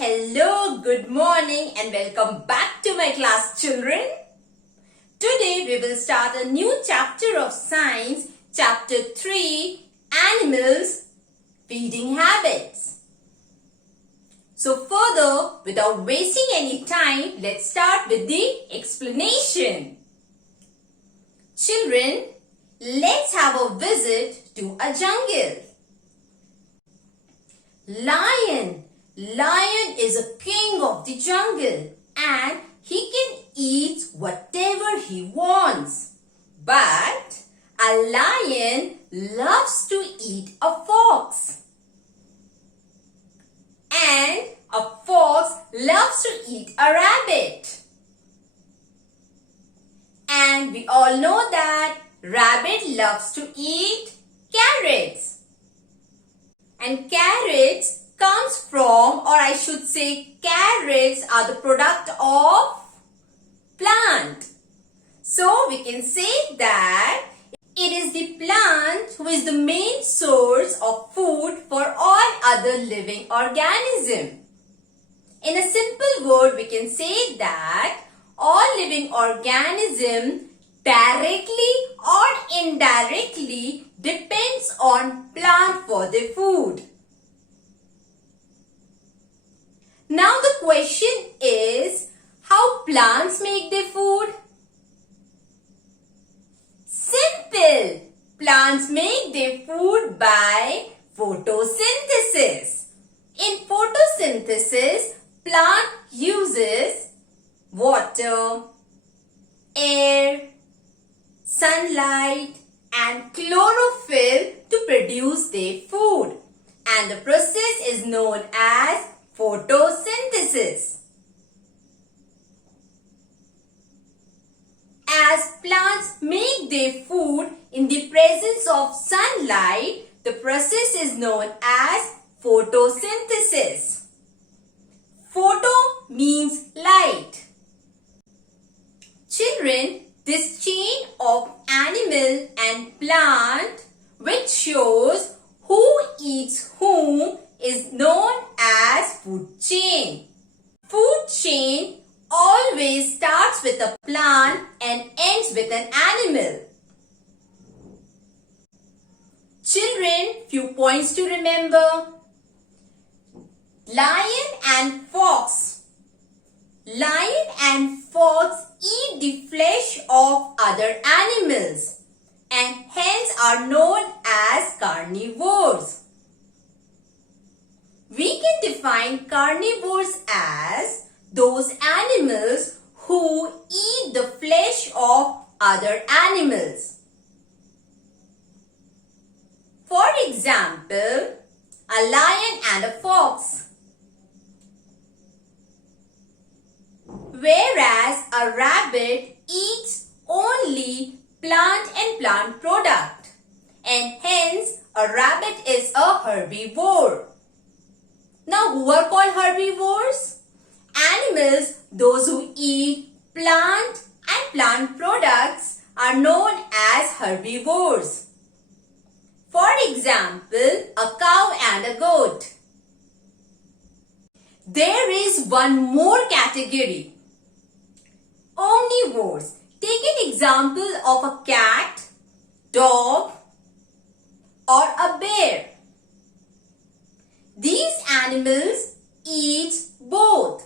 Hello, good morning and welcome back to my class, children. Today we will start a new chapter of science, chapter 3, Animals, Feeding Habits. So further, without wasting any time, let's start with the explanation. Children, let's have a visit to a jungle. Lion is a king of the jungle and he can eat whatever he wants. But a lion loves to eat a fox. And a fox loves to eat a rabbit. And we all know that rabbit loves to eat carrots. And carrots comes from, or I should say carrots are the product of plant. So we can say that it is the plant who is the main source of food for all other living organisms. In a simple word, we can say that all living organisms directly or indirectly depends on plant for their food. Now the question is, how plants make their food? Simple! Plants make their food by photosynthesis. In photosynthesis, plant uses water, air, sunlight and chlorophyll to produce their food. And the process is known as photosynthesis. As plants make their food in the presence of sunlight, the process is known as photosynthesis. Photo means light. Children, this chain of animal and plant which shows who eats whom is known as food chain. Food chain always starts with a plant and ends with an animal. Children, few points to remember. Lion and fox. Lion and fox eat the flesh of other animals and hence are known as carnivores. We can define carnivores as those animals who eat the flesh of other animals. For example, a lion and a fox. Whereas a rabbit eats only plant and plant product and hence a rabbit is a herbivore. Now who are called herbivores? Animals, those who eat plant and plant products are known as herbivores. For example, a cow and a goat. There is one more category. Omnivores. Take an example of a cat, dog or a bear. These animals eat both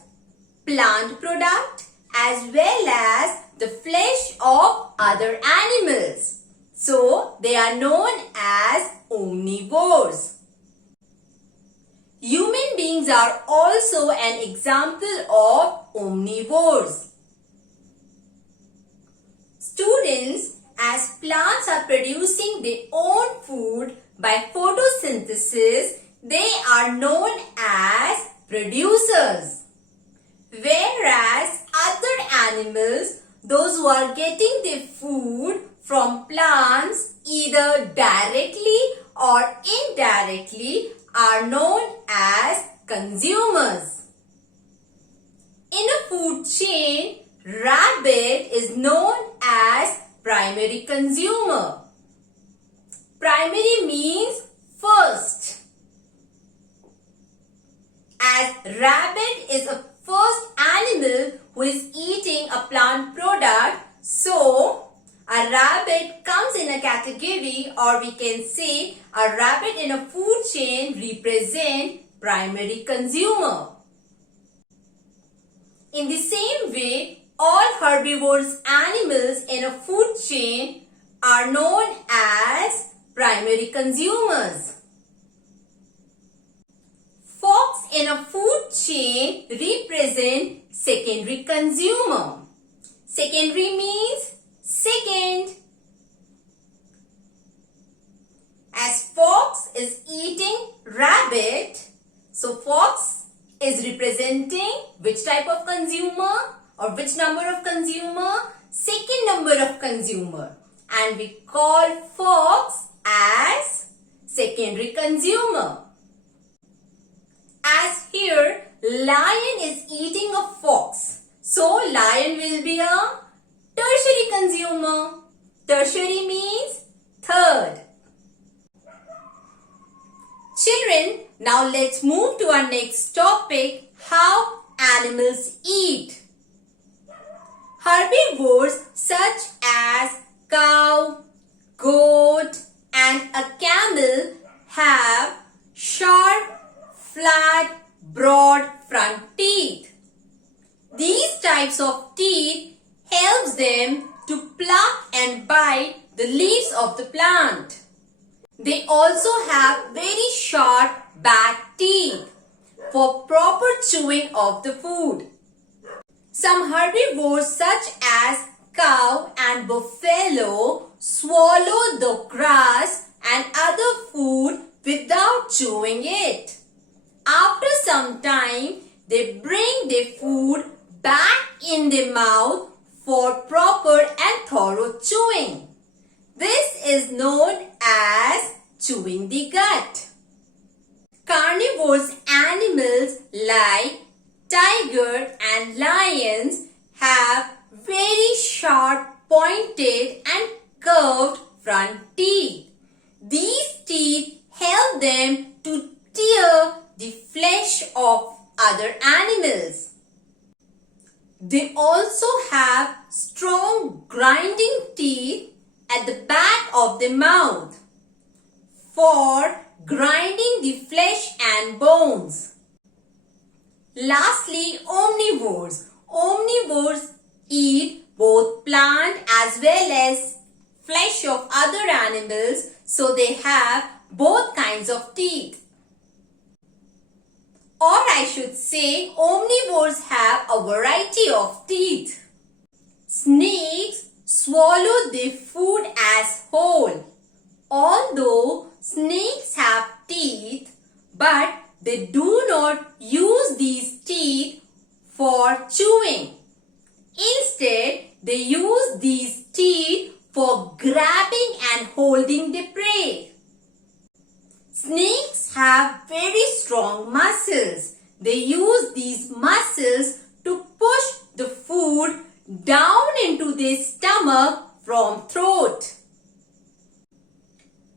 plant product as well as the flesh of other animals. So, they are known as omnivores. Human beings are also an example of omnivores. Students, as plants are producing their own food by photosynthesis, they are known as producers. Whereas other animals, those who are getting their food from plants either directly or indirectly are known as consumers. In a food chain, rabbit is known as primary consumer. Primary means first. As rabbit is a first animal who is eating a plant product. So, a rabbit comes in a category, or we can say a rabbit in a food chain represent primary consumer. In the same way, all herbivorous animals in a food chain are known as primary consumers. Fox in a food chain represent secondary consumer. Secondary means second. As fox is eating rabbit, so fox is representing which type of consumer or which number of consumer? Second number of consumer. And we call fox as secondary consumer. As here, lion is eating a fox. So, lion will be a tertiary consumer. Tertiary means third. Children, now let's move to our next topic, how animals eat. Herbivores such as cow, goat and a camel have sharp, flat, broad front teeth. These types of teeth helps them to pluck and bite the leaves of the plant. They also have very sharp back teeth for proper chewing of the food. Some herbivores such as cow and buffalo swallow the grass and other food without chewing it. After some time, they bring their food back in their mouth for proper and thorough chewing. This is known as chewing the gut. Carnivorous animals like tiger and lions have very sharp, pointed and curved front teeth. These teeth help them to tear the flesh of other animals. They also have strong grinding teeth at the back of the mouth for grinding the flesh and bones. Lastly, omnivores. Omnivores eat both plant as well as flesh of other animals, so they have both kinds of teeth. Or I should say, omnivores have a variety of teeth. Snakes swallow their food as whole. Although snakes have teeth, but they do not use these teeth for chewing. Instead, they use these teeth for grabbing and holding the prey. Snakes have very strong muscles. They use these muscles to push the food down into their stomach from throat.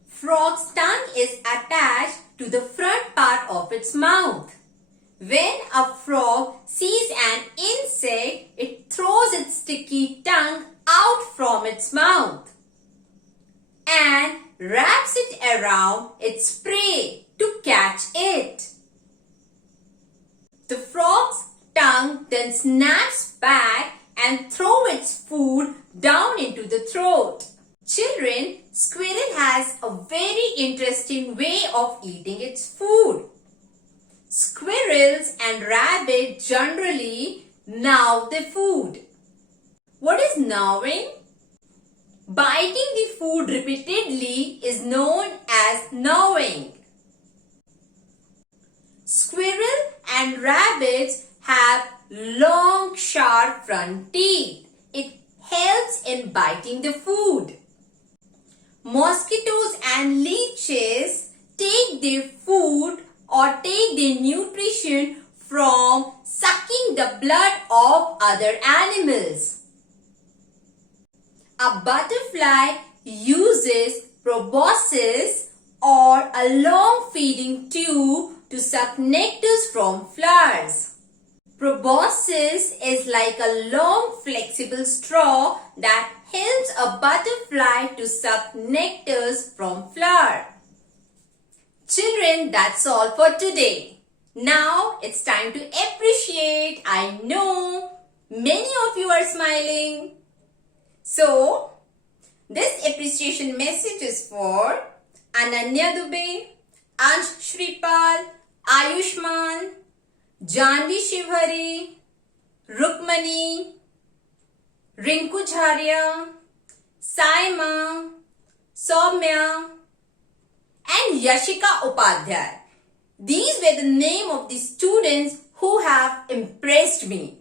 Frog's tongue is attached to the front part of its mouth. When a frog sees an insect, it throws its sticky tongue out from its mouth and wraps it around its prey to catch it. The frog's tongue then snaps back and throws its food down into the throat. Children, squirrel has a very interesting way of eating its food. Squirrels and rabbits generally gnaw the food. What is gnawing? Biting the food repeatedly is known as gnawing. Squirrel and rabbits have long, sharp front teeth. It helps in biting the food. Mosquitoes and leeches take their food or take their nutrition from sucking the blood of other animals. A butterfly uses proboscis or a long feeding tube to suck nectars from flowers. Proboscis is like a long flexible straw that helps a butterfly to suck nectars from flower. Children, that's all for today. Now it's time to appreciate. I know many of you are smiling. So, this appreciation message is for Ananya Dubey, Ansh Shripal, Ayushman, Janvi Shivhari, Rukmani, Rinku Jharia, Saima, Soumya, and Yashika Upadhyay. These were the name of the students who have impressed me.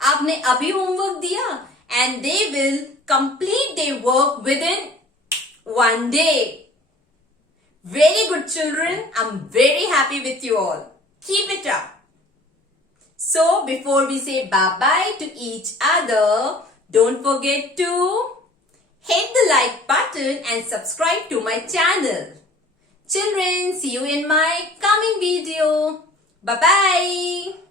आपने अभी homework दिया and they will complete their work within one day. Very good children. I'm very happy with you all. Keep it up. So before we say bye-bye to each other, don't forget to hit the like button and subscribe to my channel. Children, see you in my coming video. Bye-bye.